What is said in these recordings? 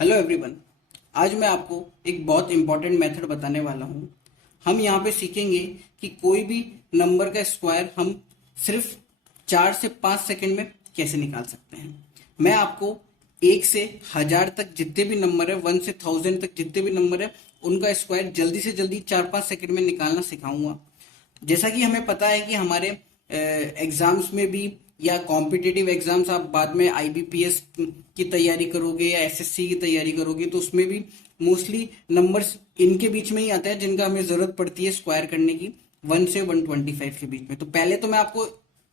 Hello everyone. आज मैं आपको एक बहुत इंपॉर्टेंट मेथड बताने वाला हूँ। हम यहाँ पे सीखेंगे कि कोई भी नंबर का स्क्वायर हम सिर्फ 4 से 5 सेकंड में कैसे निकाल सकते हैं। मैं आपको 1 से 1000 तक जितने भी नंबर है, 1 से 1000 तक जितने भी नंबर है, उनका स्क्वायर जल्दी से जल्दी 4-5 सेकंड में निकालना सिखाऊंगा। जैसा कि हमें पता है कि हमारे एग्जाम्स में भी या कॉम्पिटिटिव एग्जाम्स, आप बाद में आईबीपीएस की तैयारी करोगे या एसएससी की तैयारी करोगे तो उसमें भी मोस्टली नंबर्स इनके बीच में ही आते हैं जिनका हमें जरूरत पड़ती है स्क्वायर करने की, 1 से 125 के बीच में। तो पहले तो मैं आपको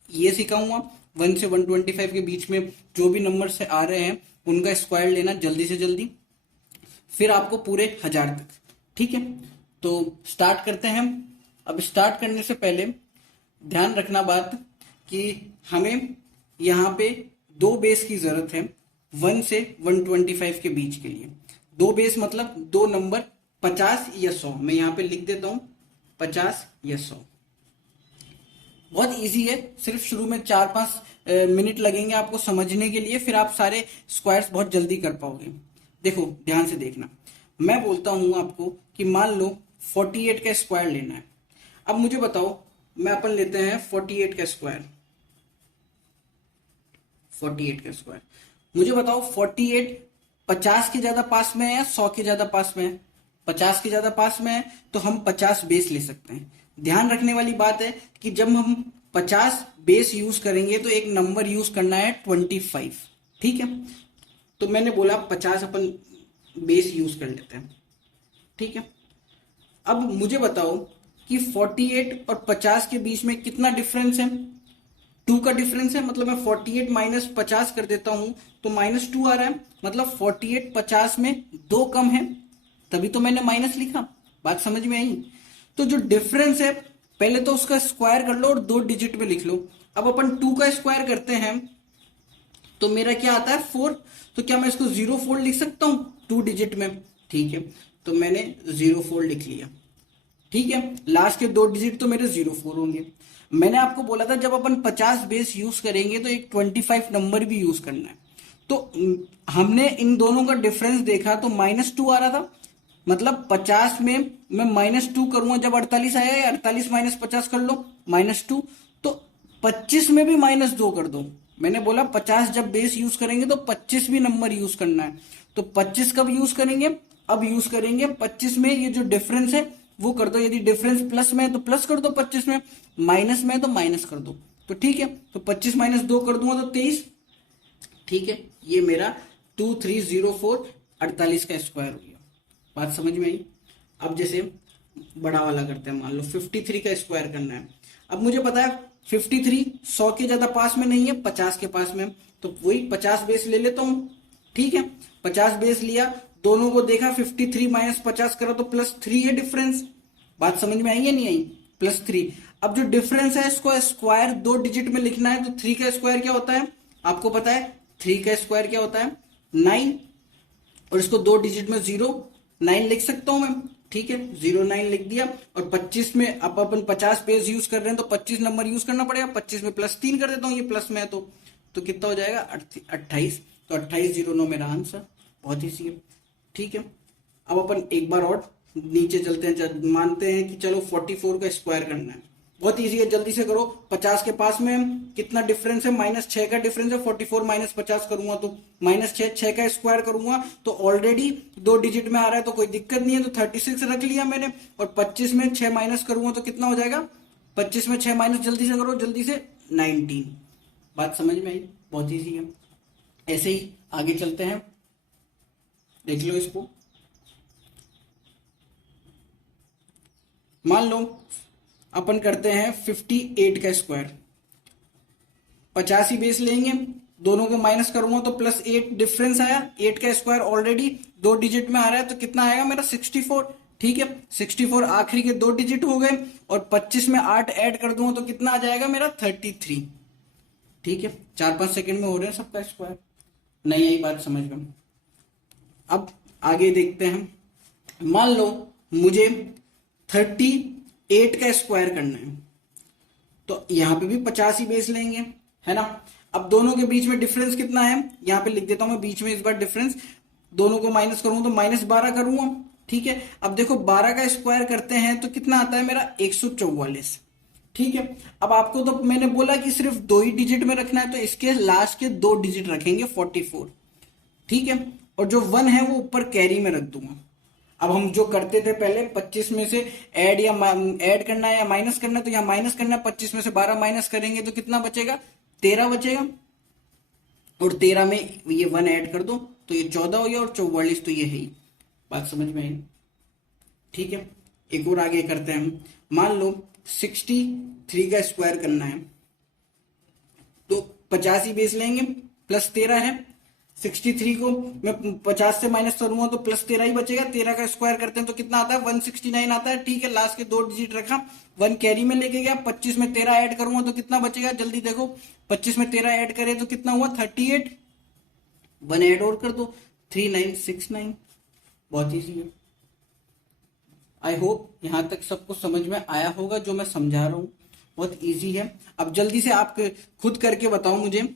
ये सिखाऊंगा 1 से 125 के बीच में जो भी नंबर से आ रहे हैं उनका स्क्वायर लेना जल्दी से जल्दी, फिर आपको पूरे 1000 तक। ठीक है, तो स्टार्ट करते हैं हम। अब स्टार्ट करने से पहले ध्यान रखना बात कि हमें यहाँ पे दो बेस की जरूरत है 1 से 125 के बीच के लिए। दो बेस मतलब दो नंबर 50 या 100। मैं यहाँ पे लिख देता हूं 50 या 100। बहुत इजी है, सिर्फ शुरू में 4-5 मिनट लगेंगे आपको समझने के लिए, फिर आप सारे स्क्वायर्स बहुत जल्दी कर पाओगे। देखो ध्यान से देखना, मैं बोलता हूं आपको कि मान लो 48 का स्क्वायर लेना है। अब मुझे बताओ, मैं अपन लेते हैं 48 का स्क्वायर। 48 का स्क्वायर मुझे बताओ, 48 50 के ज्यादा पास में है या 100 के ज्यादा पास में है? 50 के ज्यादा पास में है तो हम 50 बेस ले सकते हैं। ध्यान रखने वाली बात है कि जब हम 50 बेस यूज करेंगे तो एक नंबर यूज करना है 25। ठीक है, तो मैंने बोला 50 अपन बेस यूज कर लेते हैं। ठीक है, अब मुझे बताओ कि 48 और 50 के बीच में कितना डिफरेंस है? 2 का डिफरेंस है। मतलब मैं 48 माइनस 50 कर देता हूं तो -2 आ रहा है। मतलब 48 50 में 2 कम है, तभी तो मैंने माइनस लिखा। बात समझ में आई? तो जो डिफरेंस है पहले तो उसका स्क्वायर कर लो और 2 डिजिट में लिख लो। अब अपन 2 का स्क्वायर करते हैं तो मेरा क्या आता है 4। तो क्या मैं इसको 04 लिख सकता हूं 2 डिजिट में? ठीक है, तो मैंने 04 लिख लिया। ठीक है, लास्ट के 2 डिजिट तो मेरे 04 होंगे। मैंने आपको बोला था जब अपन 50 बेस यूज करेंगे तो एक 25 नंबर भी यूज करना है। तो हमने इन दोनों का डिफरेंस देखा तो -2 आ रहा था। मतलब 50 में मैं -2 करूंगा जब 48 आया, या 48 माइनस 50 कर लो -2। तो 25 में भी -2 कर दो। मैंने बोला 50 जब बेस यूज करेंगे तो 25 भी नंबर यूज करना है। तो 25 कब यूज करेंगे? अब यूज करेंगे 25 में ये जो डिफरेंस है वो कर दो। यदि डिफरेंस प्लस में है तो प्लस कर दो, 25 में माइनस में है तो माइनस कर दो। तो ठीक है, तो 25 माइनस 2 कर दूंगा तो 23। ठीक है, ये मेरा 2304 48 का स्क्वायर हो गया। बात समझ में आई? अब जैसे बड़ा वाला करते हैं, मान लो 53 का स्क्वायर करना है। अब मुझे पता है 53 100 के ज्यादा पास में नहीं है, 50 के पास में, तो वही 50 बेस ले लेता हूं। ठीक है, 50 बेस लिया, दोनों को देखा, 53 माइनस 50 करा तो +3 है डिफरेंस। बात समझ में आई या नहीं आई? +3। अब जो डिफरेंस है इसको स्क्वायर 2 डिजिट में लिखना है। तो 3 का स्क्वायर क्या होता है आपको पता है? 3 का स्क्वायर क्या होता है? 9। और इसको 2 डिजिट में 09 लिख सकता हूं मैं। ठीक है, 09 लिख दिया। और 25 में अब अपन 50 पेज यूज कर रहे हैं तो 25 नंबर यूज करना पड़ेगा। 25 में +3 कर देता हूं, ये प्लस में है तो कितना हो जाएगा? 28। तो 2809 मेरा आंसर। बहुत ईजी है। ठीक है, अब अपन एक बार और नीचे चलते हैं। मानते हैं कि चलो 44 का स्क्वायर करना है। बहुत इजी है, जल्दी से करो। 50 के पास में कितना डिफरेंस है? -6 का डिफरेंस है। 44 माइनस 50 करूंगा तो -6, 6 का स्क्वायर करूंगा तो ऑलरेडी 2 डिजिट में आ रहा है तो कोई दिक्कत नहीं है। तो 36 रख लिया मैंने। और 25 में 6 माइनस करूंगा तो कितना हो जाएगा? 25 में 6 माइनस, जल्दी से करो, जल्दी से, 19। बात समझ में आई? बहुत ईजी है। ऐसे ही आगे चलते हैं, देख लो इसको। मान लो अपन करते हैं 58 का स्क्वायर। 85 बेस लेंगे, दोनों को माइनस करूंगा तो +8 डिफरेंस आया। 8 का स्क्वायर ऑलरेडी 2 डिजिट में आ रहा है तो कितना आएगा मेरा? 64। ठीक है, 64 आखिरी के 2 डिजिट हो गए। और 25 में 8 ऐड कर दूंगा तो कितना आ जाएगा मेरा? 33। ठीक है, 4-5 सेकंड में हो रहे हैं सबका स्क्वायर। नहीं आई बात समझ में? अब आगे देखते हैं। मान लो मुझे 38 का स्क्वायर करना है तो यहां पे भी 50 ही बेस लेंगे, है ना। अब दोनों के बीच में डिफरेंस कितना है? यहां पे लिख देता हूं मैं बीच में इस बार डिफरेंस। दोनों को माइनस करूंगा तो -12 करूंगा। ठीक है, अब देखो 12 का स्क्वायर करते हैं तो कितना आता है मेरा 144। ठीक है, अब आपको तो मैंने बोला कि सिर्फ 2 ही डिजिट में रखना है, तो इसके लास्ट के 2 डिजिट रखेंगे 44। ठीक है, और जो 1 है वो ऊपर कैरी में रख दूंगा। अब हम जो करते थे पहले 25 में से ऐड करना है या माइनस करना है, तो यहाँ माइनस करना है, 25 में से 12 माइनस करेंगे तो कितना बचेगा 13 बचेगा, और 13 में ये 1 ऐड कर दो तो ये 14 हो गया, और 44 तो ये है ही। बात समझ में आई? ठीक है, एक और आगे करते हैं हम। मान लो 63 का स्क्वायर करना है, तो 50 ही बेस लेंगे, प्लस 13 है। 63 को मैं 50 से माइनस करूंगा तो प्लस 13 ही बचेगा। 13 का स्क्वायर करते हैं तो कितना आता है 169 आता है। ठीक है, लास्ट के 2 डिजिट रखा, 1 कैरी में लेके गया। 25 में 13 ऐड करूंगा तो कितना बचेगा, जल्दी देखो। 25 में 13 ऐड करें तो कितना हुआ 38। 1 ऐड और कर दो 3969। बहुत ईजी है। आई होप यहां तक सबको समझ में आया होगा जो मैं समझा रहा हूं। बहुत इजी है। अब जल्दी से आप खुद करके बताओ मुझे।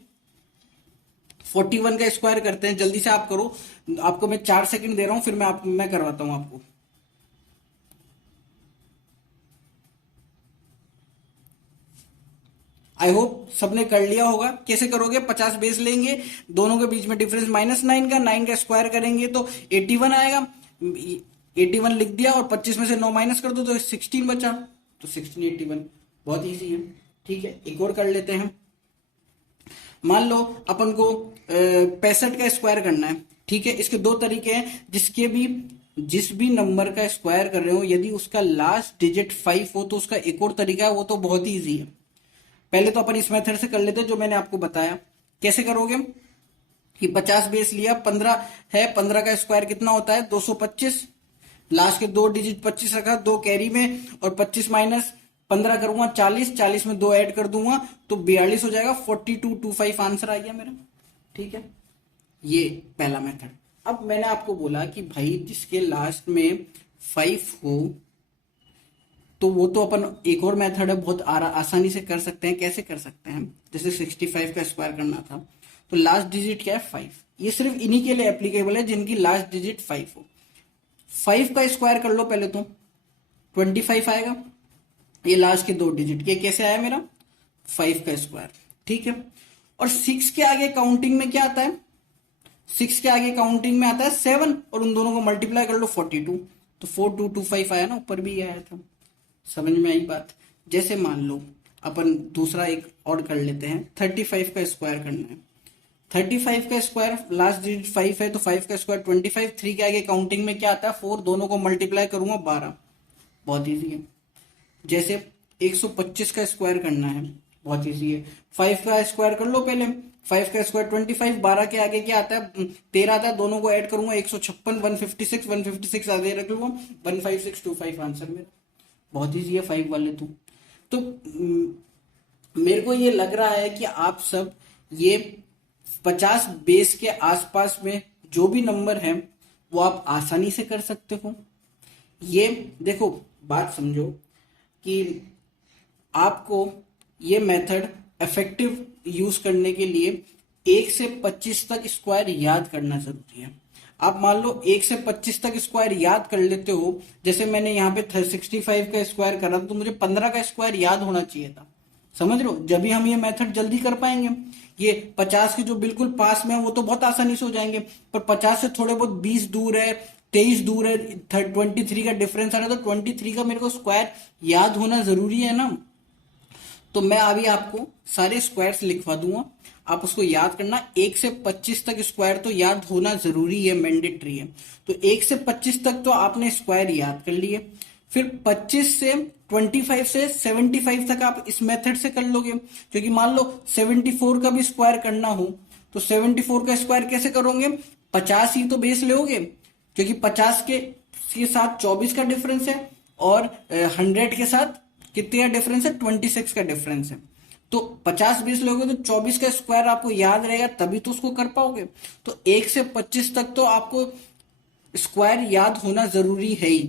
41 का स्क्वायर करते हैं, जल्दी से आप करो। आपको मैं 4 सेकंड दे रहा हूं, फिर मैं करवाता हूं आपको। आई होप सबने कर लिया होगा। कैसे करोगे, 50 बेस लेंगे, दोनों के बीच में डिफरेंस -9 का, 9 का स्क्वायर करेंगे तो 81 आएगा। 81 लिख दिया, और 25 में से 9 माइनस कर दो तो 16 बचा, तो 1681। बहुत इजी है। ठीक है, एक और कर लेते हैं। मान लो अपन को 65 का स्क्वायर करना है। ठीक है, इसके 2 तरीके हैं। जिस भी नंबर का स्क्वायर कर रहे हो, यदि उसका लास्ट डिजिट 5 हो तो उसका एक और तरीका है, वो तो बहुत ही ईजी है। पहले तो अपन इस मेथड से कर लेते हैं जो मैंने आपको बताया। कैसे करोगे कि 50 बेस लिया, 15 है, 15 का स्क्वायर कितना होता है 225। लास्ट के 2 डिजिट 25 रखा, 2 कैरी में, और 25 माइनस 15 करूंगा 40। 40 में 2 ऐड कर दूंगा तो 42 हो जाएगा। 4225 आंसर आ गया मेरा। ठीक है, ये पहला मेथड। अब मैंने आपको बोला कि भाई जिसके लास्ट में 5 हो तो वो तो अपन एक और मेथड है, बहुत आसानी से कर सकते हैं। कैसे कर सकते हैं, जैसे 65 का स्क्वायर करना था तो लास्ट डिजिट क्या है 5। ये सिर्फ इन्हीं के लिए एप्लीकेबल है जिनकी लास्ट डिजिट 5 हो। 5 का स्क्वायर कर लो पहले तो 25 आएगा। ये लास्ट के 2 डिजिट, ये कैसे आया मेरा 5 का स्क्वायर। ठीक है, और 6 के आगे काउंटिंग में क्या आता है, 6 के आगे काउंटिंग में आता है 7, और उन दोनों को मल्टीप्लाई कर लो 42, तो 4225 आया ना, ऊपर भी आया था। समझ में आई बात? जैसे मान लो अपन दूसरा एक और कर लेते हैं। 35 का स्क्वायर करना है। 35 का स्क्वायर लास्ट डिजिट 5 है तो 5 का स्क्वायर 25। 3 के आगे काउंटिंग में क्या आता है 4, दोनों को मल्टीप्लाई करूंगा 12। बहुत ईजी है। जैसे 125 का स्क्वायर करना है, बहुत ईजी है। 5 का स्क्वायर कर लो पहले। 5 का स्क्वायर 25, 12 के आगे क्या आता है 13 आता है, दोनों को ऐड करूंगा 156, 156 आगे रख लूंगा 15625 आंसर मेरा। बहुत ईजी है 5 वाले तो मेरे को ये लग रहा है कि आप सब ये 50 बेस के आसपास में जो भी नंबर है वो आप आसानी से कर सकते हो। ये देखो बात समझो कि आपको ये मेथड इफेक्टिव यूज करने के लिए 1 से 25 तक स्क्वायर याद करना जरूरी है। आप मान लो 1 से 25 तक स्क्वायर याद कर लेते हो, जैसे मैंने यहाँ पे 65 का स्क्वायर करा तो मुझे 15 का स्क्वायर याद होना चाहिए था। समझ लो, जब भी हम ये मेथड जल्दी कर पाएंगे। ये 50 के जो बिल्कुल पास में है वो तो बहुत आसानी से हो जाएंगे, पर 50 से थोड़े बहुत 20 दूर है, 23 दूर है, 23 का डिफरेंस आ रहा है, तो 23 का मेरे को स्क्वायर याद होना जरूरी है ना। तो मैं अभी आपको सारे स्क्वायर्स लिखवा दूंगा, आप उसको याद करना। 1 से 25 तक स्क्वायर तो याद होना जरूरी है, मैंडेटरी है। तो 1 से 25 तक तो आपने स्क्वायर याद कर लिए। फिर 25 से 25 से 75 तक आप इस मेथड से कर लोगे, क्योंकि मान लो 74 का भी स्क्वायर करना हो तो 74 का स्क्वायर कैसे करोगे, 50 ही तो बेस लोगे, क्योंकि 50 के साथ 24 का डिफरेंस है, और 100 के साथ कितने का डिफरेंस है 26 का डिफरेंस है। तो 50 बेस लोगे तो 24 का स्क्वायर आपको याद रहेगा, तभी तो उसको कर पाओगे। तो 1 से 25 तक तो आपको स्क्वायर याद होना जरूरी है ही।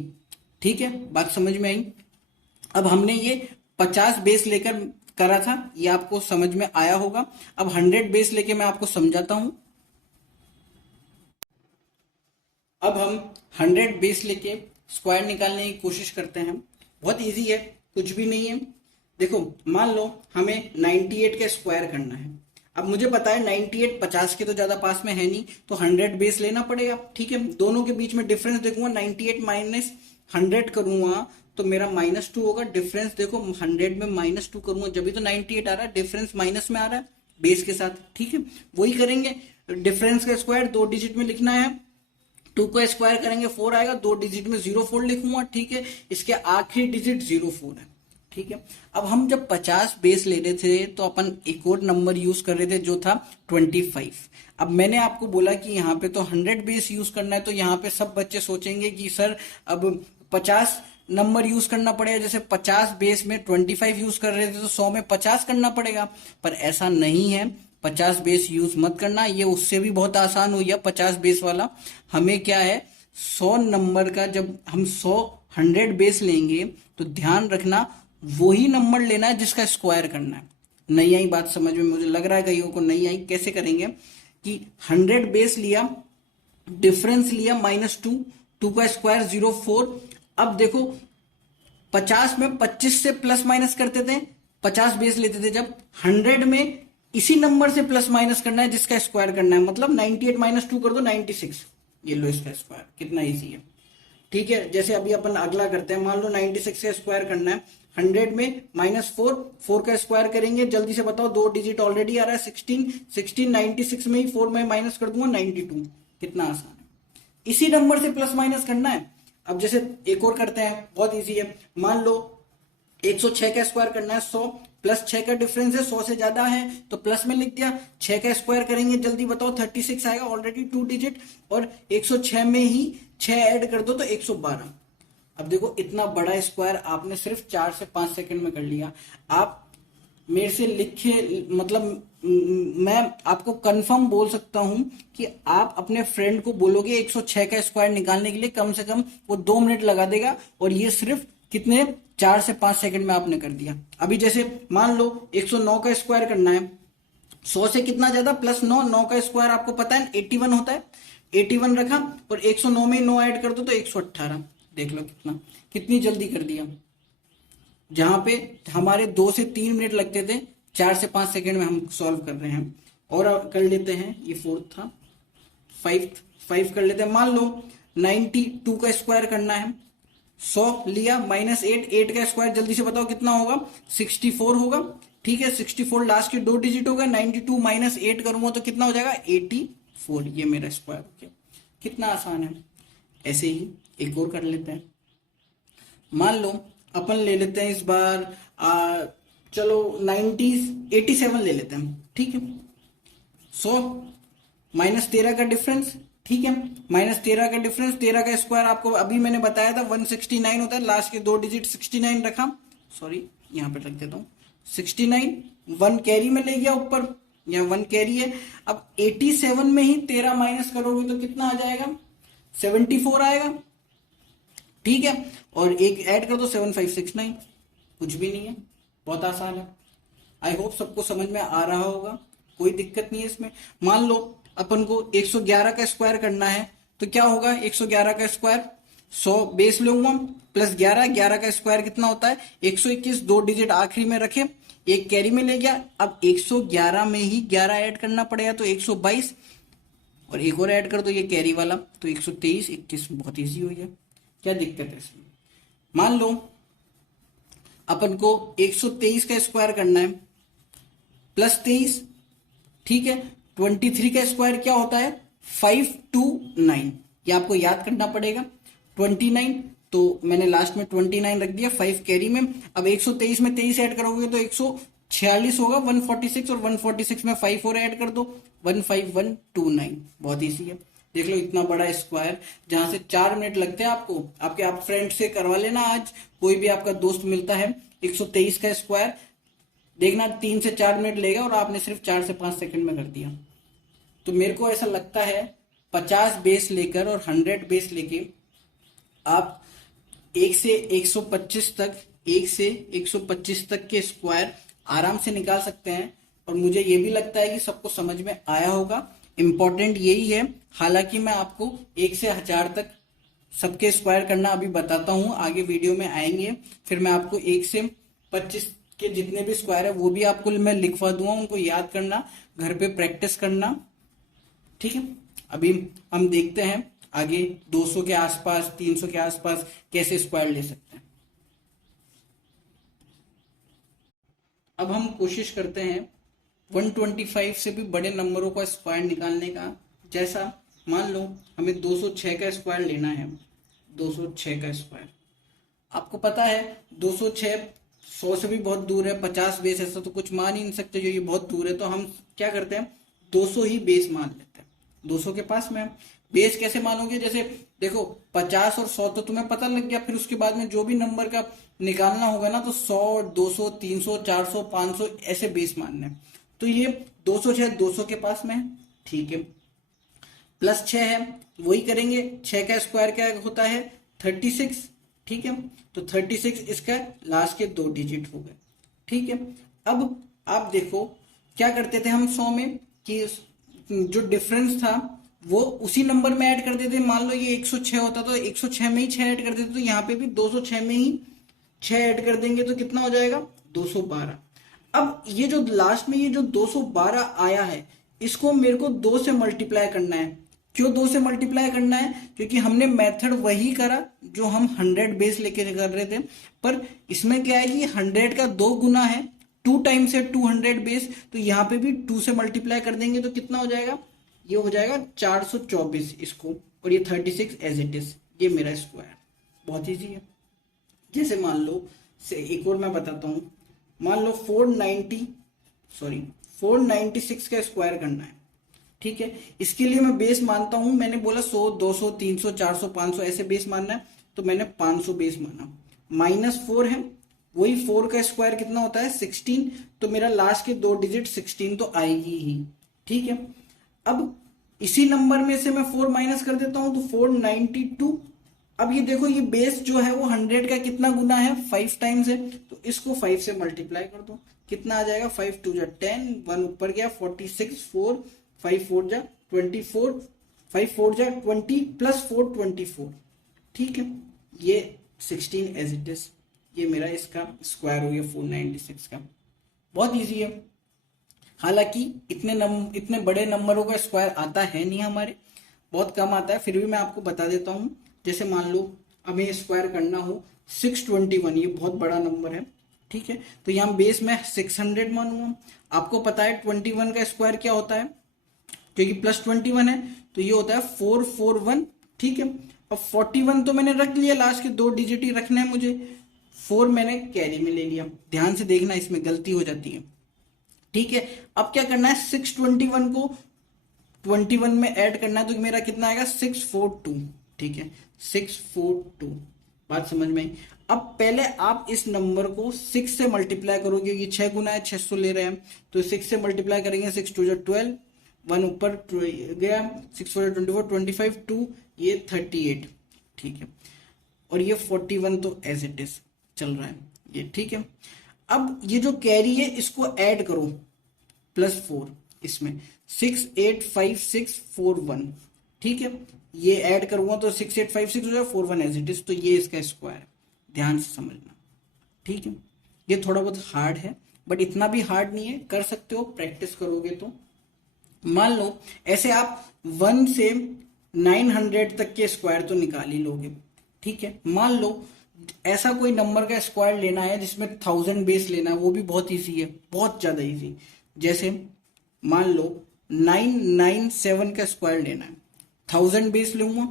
ठीक है, बात समझ में आई? अब हमने ये 50 बेस लेकर करा था, ये आपको समझ में आया होगा। अब 100 बेस लेके मैं आपको समझाता हूं। अब हम 100 बेस लेके स्क्वायर निकालने की कोशिश करते हैं। बहुत इजी है, कुछ भी नहीं है। देखो मान लो हमें 98 का स्क्वायर करना है। अब मुझे पता है 98 50 के तो ज्यादा पास में है नहीं, तो 100 बेस लेना पड़ेगा। ठीक है, दोनों के बीच में डिफरेंस देखूंगा, 98 माइनस 100 करूंगा तो मेरा -2 होगा। डिफरेंस देखो 100 में -2 करूंगा जब भी तो 98 आ रहा है, डिफरेंस माइनस में आ रहा है बेस के साथ। ठीक है, वही करेंगे। डिफरेंस का स्क्वायर 2 डिजिट में लिखना है, 2 को स्क्वायर करेंगे 4 आएगा, 2 डिजिट में 04 लिखूंगा। ठीक है, इसके आखिरी डिजिट 04 है। ठीक है, अब हम जब 50 बेस ले रहे थे तो अपन एक और नंबर यूज कर रहे थे जो था 25। अब मैंने आपको बोला कि यहाँ पे तो 100 बेस यूज करना है, तो यहाँ पे सब बच्चे सोचेंगे कि सर अब 50 नंबर यूज करना पड़ेगा, जैसे 50 बेस में 25 यूज कर रहे थे तो 100 में 50 करना पड़ेगा। पर ऐसा नहीं है, 50 बेस यूज मत करना, ये उससे भी बहुत आसान हो गया 50 बेस वाला। हमें क्या है, 100 नंबर का जब हम 100 बेस लेंगे तो ध्यान रखना वही नंबर लेना है जिसका स्क्वायर करना है। नहीं आई बात समझ में? मुझे लग रहा है कईयों को नहीं आई। कैसे करेंगे कि 100 बेस लिया, डिफरेंस लिया -2, 2 का स्क्वायर 04। अब देखो 50 में 25 से प्लस माइनस करते थे, 50 बेस लेते थे जब, 100 में इसी नंबर से प्लस माइनस करना है जिसका स्क्वायर करना है। मतलब 98 -2 कर दो 96, ये लो इसका स्क्वायर। कितना इजी है। ठीक है, जैसे अभी अपन अगला करते हैं, मान लो 96 का स्क्वायर करना है, 100 में -4, 4 का स्क्वायर करेंगे। जल्दी से बताओ, 2 डिजिट ऑलरेडी आ रहा है 16 96 में ही 4 में माइनस कर दूंगा 92। कितना आसान है, इसी नंबर से प्लस माइनस करना है। अब जैसे एक और करते हैं, बहुत इजी है। मान लो 106 का स्क्वायर करना है, 100 प्लस 6 का डिफरेंस है, 100 से ज्यादा है तो प्लस में लिख दिया। 6 का स्क्वायर करेंगे, जल्दी बताओ, 36 आएगा, ऑलरेडी 2 डिजिट, और 106 में ही 6 ऐड कर दो तो 112। अब देखो इतना बड़ा स्क्वायर आपने सिर्फ 4 से 5 सेकंड में कर लिया। आप मेरे से लिखे, मतलब मैं आपको कंफर्म बोल सकता हूं कि आप अपने फ्रेंड को बोलोगे 106 का स्क्वायर निकालने के लिए, कम से कम वो 2 मिनट लगा देगा, और ये सिर्फ कितने 4 से 5 सेकंड में आपने कर दिया। अभी जैसे मान लो 109 का स्क्वायर करना है, 100 से कितना ज्यादा प्लस 9, 9 का स्क्वायर आपको पता है 81 होता है, 81 रखा और 109 में 9 ऐड कर दो तो 118। देख लो कितनी जल्दी कर दिया। जहां पे हमारे 2 से 3 मिनट लगते थे, 4 से 5 सेकंड में हम सॉल्व कर रहे हैं। और कर लेते हैं, ये 4 था, 5 कर लेते हैं। मान लो 92 का स्क्वायर करना है, 100 लिया -8, 8 का स्क्वायर जल्दी से बताओ कितना होगा, 64 होगा। ठीक है, 64 लास्ट के 2 डिजिट होगा, 92 -8 करूंगा तो कितना हो जाएगा 84। ये मेरा स्क्वायर हो गया। कितना आसान है। ऐसे ही एक और कर लेते हैं। मान लो अपन ले लेते हैं इस बार चलो 87 ले लेते हैं। ठीक है, 100 -13 का डिफरेंस। ठीक है, -13 का डिफरेंस, 13 का स्क्वायर आपको अभी मैंने बताया था 169 होता है, लास्ट के 2 डिजिट 69 रखा, सॉरी यहां पे रख देता हूं 69, 1 कैरी में ले गया ऊपर, यहाँ 1 कैरी है। अब 87 में ही 13 माइनस करोगे तो कितना आ जाएगा, 74 आएगा। ठीक है, और एक ऐड कर दो 7569, कुछ भी नहीं है, बहुत आसान है। आई होप सबको समझ में आ रहा होगा, कोई दिक्कत नहीं है इसमें। मान लो अपन को 111 का स्क्वायर करना है तो क्या होगा, 111 का स्क्वायर 100 बेस लूंगा प्लस 11, 11 का स्क्वायर कितना होता है 121, 2 डिजिट आखिरी में रखे, एक कैरी में ले गया। अब 111 में ही 11 ऐड करना पड़ेगा तो 122, और एक और ऐड कर दो ये कैरी वाला तो 123, 21। बहुत ईजी हो गया, क्या दिक्कत है इसमें। मान लो अपन को 123 का स्क्वायर करना है प्लस 23, ठीक है, 23 का स्क्वायर क्या होता है 529, ये आपको याद करना पड़ेगा। 29 तो मैंने लास्ट में 29 रख दिया 5 कैरी में। अब 123 में 23 ऐड करोगे तो 146 होगा, 146, और 146 में 5 और ऐड कर दो 15129। बहुत इजी है, देख लो इतना बड़ा स्क्वायर, जहां से 4 मिनट लगते हैं आपको, आप फ्रेंड से करवा लेना आज, कोई भी आपका दोस्त मिलता है 123 का स्क्वायर, देखना 3 से 4 मिनट लेगा और आपने सिर्फ 4 से 5 सेकंड में कर दिया। तो मेरे को ऐसा लगता है 50 बेस लेकर और 100 बेस लेके आप 1 से 125 तक, 1 से 125 तक के स्क्वायर आराम से निकाल सकते हैं। और मुझे ये भी लगता है कि सबको समझ में आया होगा। इंपॉर्टेंट यही है। हालांकि मैं आपको 1 से 1000 तक सबके स्क्वायर करना अभी बताता हूं, आगे वीडियो में आएंगे। फिर मैं आपको 1 से 25 के जितने भी स्क्वायर है वो भी आपको मैं लिखवा दूंगा, उनको याद करना, घर पे प्रैक्टिस करना, ठीक है। अभी हम देखते हैं आगे 200 के आसपास, 300 के आसपास कैसे स्क्वायर ले सकते हैं। अब हम कोशिश करते हैं 125 से भी बड़े नंबरों का स्क्वायर निकालने का। जैसा मान लो हमें 206 का स्क्वायर लेना है, 206 का स्क्वायर। आपको पता है 206 100 से भी बहुत दूर है, 50 बेस ऐसा तो कुछ मान ही नहीं सकते जो ये बहुत दूर है, तो हम क्या करते हैं 200 ही बेस मान लेते हैं। 200 के पास में बेस कैसे मानोगे, जैसे देखो 50 और 100 तो तुम्हें पता लग गया, फिर उसके बाद में जो भी नंबर का निकालना होगा ना तो 100, 200, 300, 400, 500 ऐसे बेस मानने हैं। तो ये 206 200 के पास में है, ठीक है। प्लस 6 है, वही करेंगे, 6 का स्क्वायर क्या होता है 36, ठीक है। तो 36 इसका लास्ट के 2 डिजिट हो गए, ठीक है। अब आप देखो क्या करते थे हम 100 में कि जो डिफरेंस था वो उसी नंबर में ऐड कर देते। मान लो ये 106 होता तो 106 में ही 6 ऐड कर देते, तो यहाँ पे भी 206 में ही 6 ऐड कर देंगे तो कितना हो जाएगा 212। अब ये जो लास्ट में ये जो 212 आया है इसको मेरे को 2 से मल्टीप्लाई करना है। क्यों 2 से मल्टीप्लाई करना है, क्योंकि हमने मेथड वही करा जो हम 100 बेस लेके कर रहे थे, पर इसमें क्या है कि 100 का 2 गुना है, 2 टाइम्स है 200 बेस, तो यहाँ पे भी 2 से मल्टीप्लाई कर देंगे तो कितना हो जाएगा, ये हो जाएगा 424 इसको, और ये 36 एज इट इज, ये मेरा स्क्वायर। बहुत ईजी है। जैसे मान लो से एक और मैं बताता हूँ, मान लो 496 का स्क्वायर करना है, ठीक है। इसके लिए मैं बेस मानता हूं, मैंने बोला 100, 200, 300, 400, 500 ऐसे बेस मानना है, तो मैंने 500 बेस माना। -4 है, वही 4 का स्क्वायर कितना होता है 16, तो मेरा लास्ट के 2 डिजिट 16 तो आएगी ही, ठीक है। अब इसी नंबर में से मैं 4 माइनस कर देता हूं तो 492। अब ये देखो ये बेस जो है वो 100 का कितना गुना है 5 टाइम्स है, तो इसको 5 से मल्टीप्लाई कर दो, कितना आ जाएगा 5 2 जा 10, 1 ऊपर गया 46, 4 5 4 जा 24, 5 4 जा 20 प्लस 4 24, ठीक है। ये 16 एज इट इज, ये मेरा इसका स्क्वायर हो गया 496 का। बहुत इजी है। हालांकि इतने बड़े नंबरों का स्क्वायर आता है नहीं हमारे, बहुत कम आता है, फिर भी मैं आपको बता देता हूं। जैसे मान लो हमें स्क्वायर करना हो 621, ये बहुत बड़ा नंबर है, ठीक है। तो यहाँ बेस में 600 मानूंगा। आपको पता है 21 का स्क्वायर क्या होता है, क्योंकि प्लस 21 है तो ये होता है 441, ठीक है। अब 41 तो मैंने रख लिया, लास्ट के 2 डिजिट ही रखना है मुझे, 4 मैंने कैरी में ले लिया। ध्यान से देखना इसमें गलती हो जाती है, ठीक है। अब क्या करना है 621 को 21 में ऐड करना है, तो मेरा कितना आएगा 642, ठीक है 642। बात समझ में आई। अब पहले आप इस नंबर को 6 से मल्टीप्लाई करोगे, ये 6 गुना है 600 ले रहे हैं, तो 6 से मल्टीप्लाई करेंगे, 6 2 12, 1 ऊपर गया 6 4 24, 25 2 ये 38, ठीक है। और ये 41 तो एज इट इज चल रहा है ये, ठीक है। अब ये जो कैरी है इसको ऐड करो +4 इसमें, 6 8 5 6 4 1, ठीक है। ये ऐड करूंगा तो 6 8 5 6 हो जाएगा, 4 1 एज इट इज, तो ये इसका स्क्वायर। ध्यान से समझना, ठीक है। ये थोड़ा बहुत हार्ड है बट इतना भी हार्ड नहीं है, कर सकते हो प्रैक्टिस करोगे तो। मान लो ऐसे आप 1 से 900 तक के स्क्वायर तो निकाल ही लोगे, ठीक है। मान लो ऐसा कोई नंबर का स्क्वायर लेना है जिसमें 1000 बेस लेना है, वो भी बहुत इजी है, बहुत ज्यादा इजी। जैसे मान लो 997 का स्क्वायर लेना है, 1000 बेस लूंगा,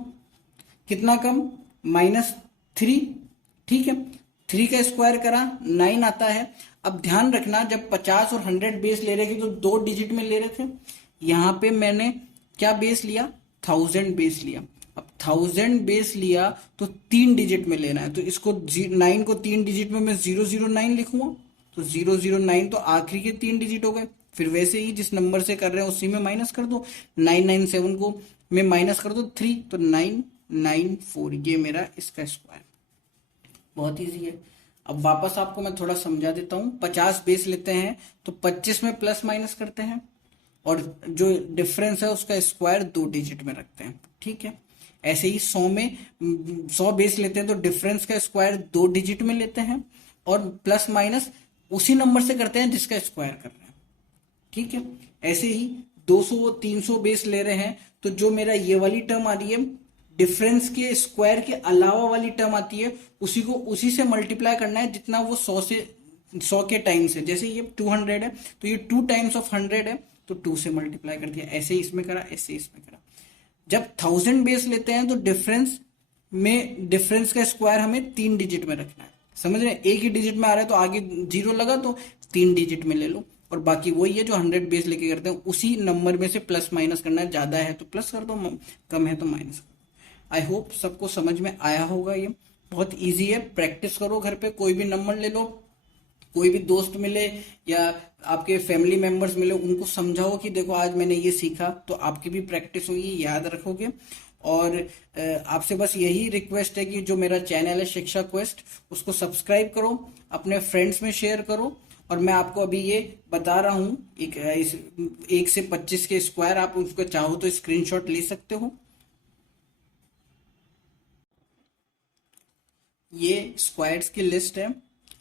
कितना कम -3, ठीक है। 3 का स्क्वायर करा 9 आता है। अब ध्यान रखना जब 50 और 100 बेस ले रहे थे तो 2 डिजिट में ले रहे थे, यहां पे मैंने क्या बेस लिया 1000 बेस लिया। अब 1000 बेस लिया तो 3 डिजिट में लेना है, तो इसको 9 को 3 डिजिट में मैं 009 लिखूंगा, तो 009 तो आखिरी के 3 डिजिट हो गए। फिर वैसे ही जिस नंबर से कर रहे हैं उसी में माइनस कर दो, 997 को में माइनस कर दो 3, तो 994, ये मेरा इसका स्क्वायर। बहुत इजी है। अब वापस आपको मैं थोड़ा समझा देता हूं। 50 बेस लेते हैं तो 25 में प्लस माइनस करते हैं, और जो डिफरेंस है उसका स्क्वायर 2 डिजिट में रखते हैं। ठीक है, ऐसे ही 100 में 100 बेस लेते हैं तो डिफरेंस का स्क्वायर 2 डिजिट में लेते हैं और प्लस माइनस उसी नंबर से करते हैं जिसका स्क्वायर कर रहे हैं। ठीक है, ऐसे ही 200 300 बेस ले रहे हैं तो जो मेरा ये वाली टर्म आ रही है डिफरेंस के स्क्वायर के अलावा वाली टर्म आती है उसी को उसी से मल्टीप्लाई करना है जितना वो 100 के टाइम्स है। जैसे ये 200 है तो ये 2 टाइम्स ऑफ 100 है तो 2 से मल्टीप्लाई कर दिया। ऐसे ही इसमें करा, ऐसे ही इसमें करा। जब 1000 बेस लेते हैं तो डिफरेंस का स्क्वायर हमें 3 डिजिट में रखना है। समझ रहे हैं, एक ही डिजिट में आ रहा है तो आगे 0 लगा तो 3 डिजिट में ले लो और बाकी वही है जो 100 बेस लेके करते हैं उसी नंबर में से प्लस माइनस करना है। ज्यादा है तो प्लस कर दो, कम है तो माइनस कर दो। आई होप सबको समझ में आया होगा। ये बहुत इजी है, प्रैक्टिस करो घर पे। कोई भी नंबर ले लो, कोई भी दोस्त मिले या आपके फैमिली मेंबर्स मिले, उनको समझाओ कि देखो आज मैंने ये सीखा, तो आपकी भी प्रैक्टिस होगी, याद रखोगे। और आपसे बस यही रिक्वेस्ट है कि जो मेरा चैनल है शिक्षा क्वेस्ट, उसको सब्सक्राइब करो, अपने फ्रेंड्स में शेयर करो। और मैं आपको अभी ये बता रहा हूँ, 1 से 25 के स्क्वायर, आप उसको चाहो तो स्क्रीनशॉट ले सकते हो। ये स्क्वायर्स की लिस्ट है,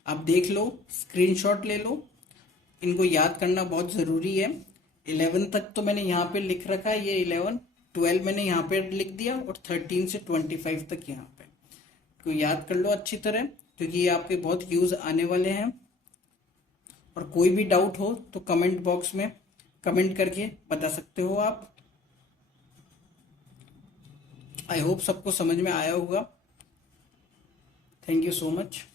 आप देख लो, स्क्रीनशॉट ले लो। इनको याद करना बहुत जरूरी है। 11 तक तो मैंने यहाँ पे लिख रखा है, ये 11 12 मैंने यहाँ पे लिख दिया और 13 से 25 तक यहाँ पे। तो याद कर लो अच्छी तरह, क्योंकि ये आपके बहुत यूज आने वाले हैं। और कोई भी डाउट हो तो कमेंट बॉक्स में कमेंट करके बता सकते हो आप। आई होप सबको समझ में आया होगा। Thank you so much.